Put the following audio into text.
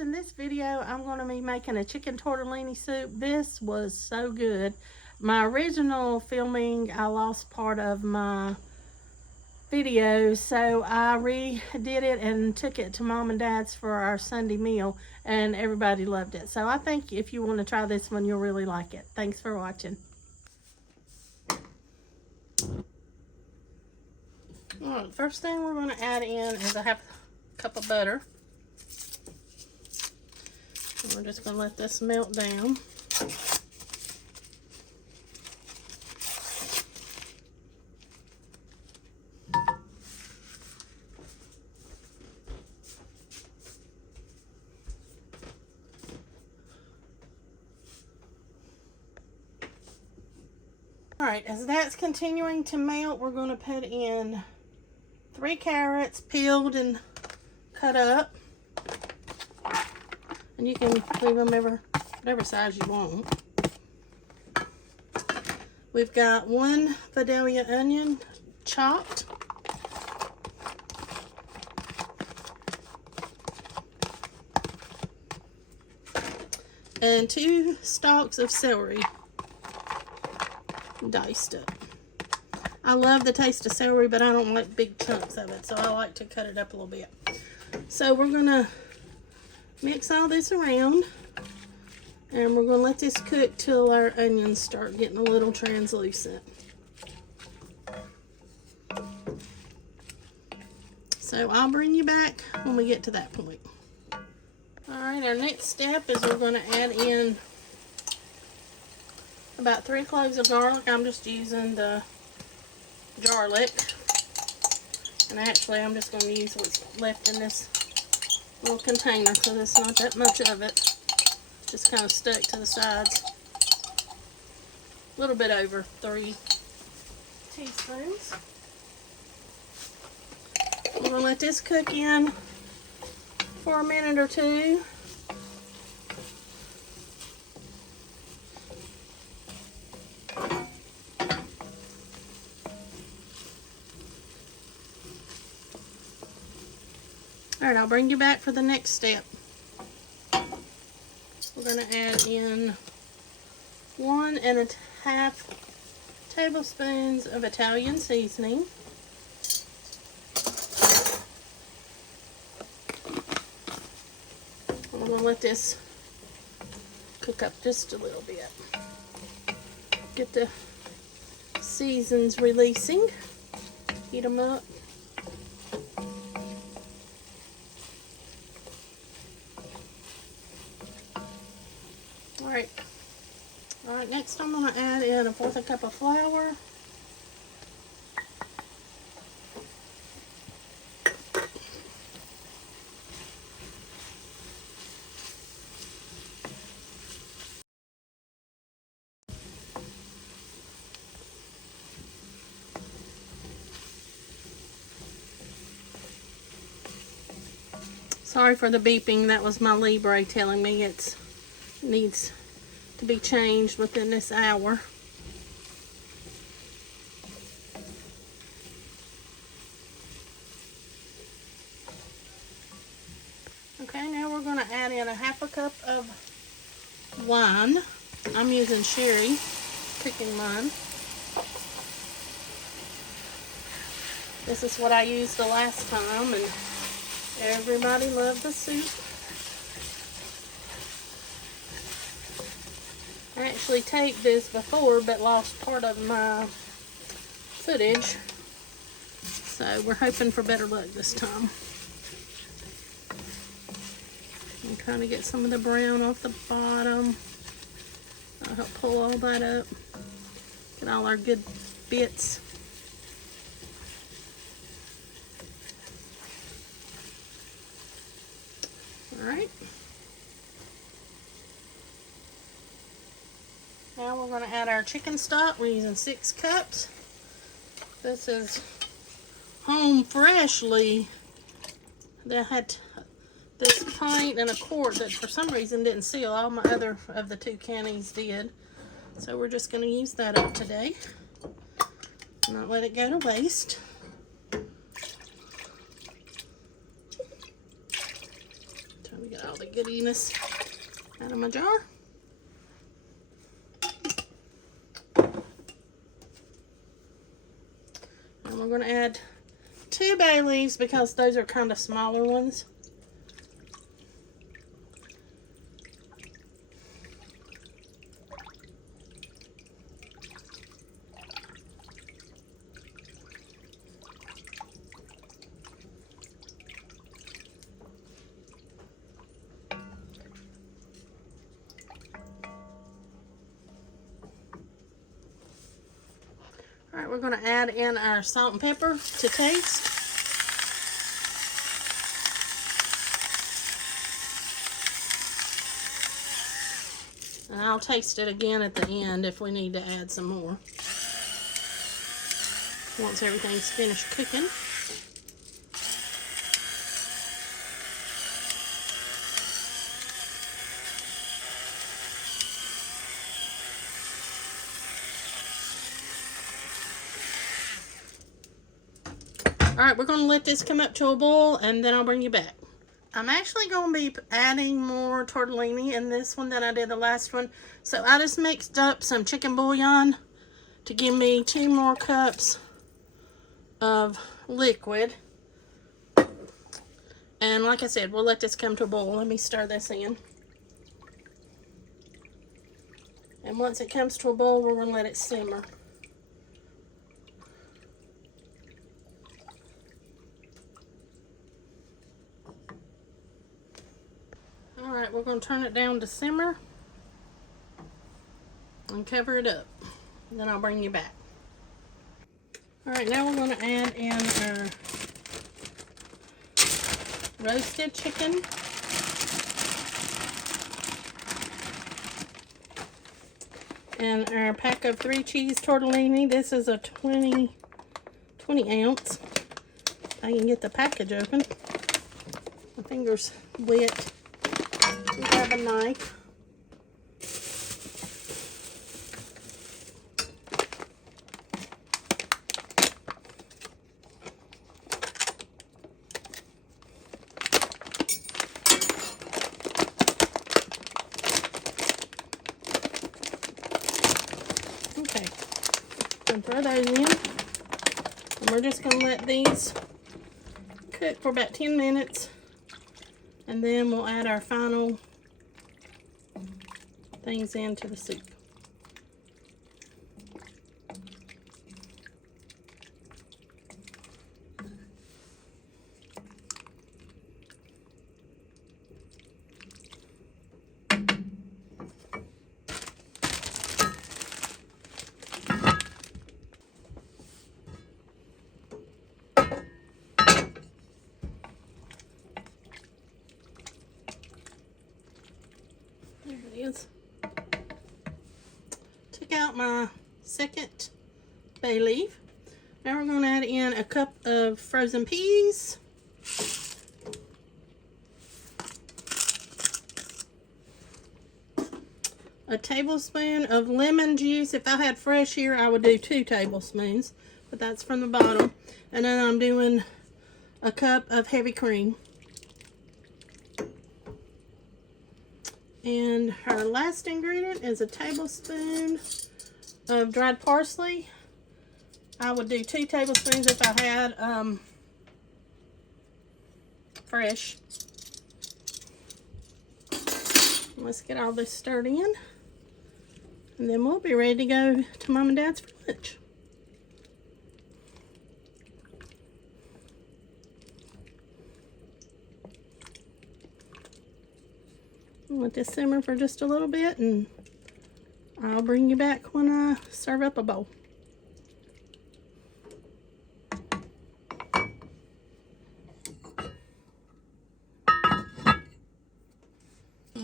In this video, I'm going to be making a chicken tortellini soup. This was so good. My original filming, I lost part of my video, so I redid it and took it to Mom and Dad's for our Sunday meal, and everybody loved it. So I think if you want to try this one, you'll really like it. Thanks for watching. Alright, first thing we're going to add in is a half cup of butter. And we're just going to let this melt down. Alright, as that's continuing to melt, we're going to put in 3 carrots peeled and cut up. And you can leave them whatever size you want. We've got 1 Vidalia onion chopped. And 2 stalks of celery, diced up. I love the taste of celery, but I don't like big chunks of it, so I like to cut it up a little bit. So we're going to mix all this around, and we're going to let this cook till our onions start getting a little translucent. So I'll bring you back when we get to that point. Alright, our next step is we're going to add in about 3 cloves of garlic. I'm just using the garlic, and actually I'm just going to use what's left in this little container because it's not that much of it. Just kind of stuck to the sides. A little bit over 3 teaspoons. We're going to let this cook in for a minute or two. Alright, I'll bring you back for the next step. We're going to add in 1.5 tablespoons of Italian seasoning. I'm going to let this cook up just a little bit. Get the seasons releasing. Heat them up. Alright, next I'm going to add in 1/4 cup of flour. Sorry for the beeping, that was my Libre telling me it needs to be changed within this hour. Okay, now we're going to add in 1/2 cup of wine. I'm using sherry, picking mine. This is what I used the last time, and everybody loved the soup. I actually taped this before but lost part of my footage, so we're hoping for better luck this time. And kind of get some of the brown off the bottom. I'll help pull all that up. Get all our good bits. Alright. Now we're going to add our chicken stock. We're using 6 cups. This is home freshly. They had this pint and a quart that for some reason didn't seal. All my other of the 2 cannies did. So we're just going to use that up today. Not let it go to waste. Get all the goodiness out of my jar. And we're going to add 2 bay leaves because those are kind of smaller ones. All right, we're going to add in our salt and pepper to taste. And I'll taste it again at the end if we need to add some more. Once everything's finished cooking. Alright, we're going to let this come up to a boil and then I'll bring you back. I'm actually going to be adding more tortellini in this one than I did the last one. So I just mixed up some chicken bouillon to give me 2 more cups of liquid. And like I said, we'll let this come to a boil. Let me stir this in. And once it comes to a boil, we're going to let it simmer. Alright, we're going to turn it down to simmer and cover it up. And then I'll bring you back. Alright, now we're going to add in our roasted chicken. And our pack of 3 cheese tortellini. This is a 20 ounce. I can get the package open. My finger's wet. Grab a knife. Okay, and throw those in. And we're just going to let these cook for about 10 minutes. And then we'll add our final things into the soup. There it is. Took out my second bay leaf. Now we're going to add in a cup of frozen peas. A tablespoon of lemon juice. If I had fresh here, I would do 2 tablespoons, but that's from the bottom. And then I'm doing a cup of heavy cream. And our last ingredient is a tablespoon of dried parsley. I would do 2 tablespoons if I had fresh. Let's get all this stirred in. And then we'll be ready to go to Mom and Dad's for lunch. Let this simmer for just a little bit and I'll bring you back when I serve up a bowl.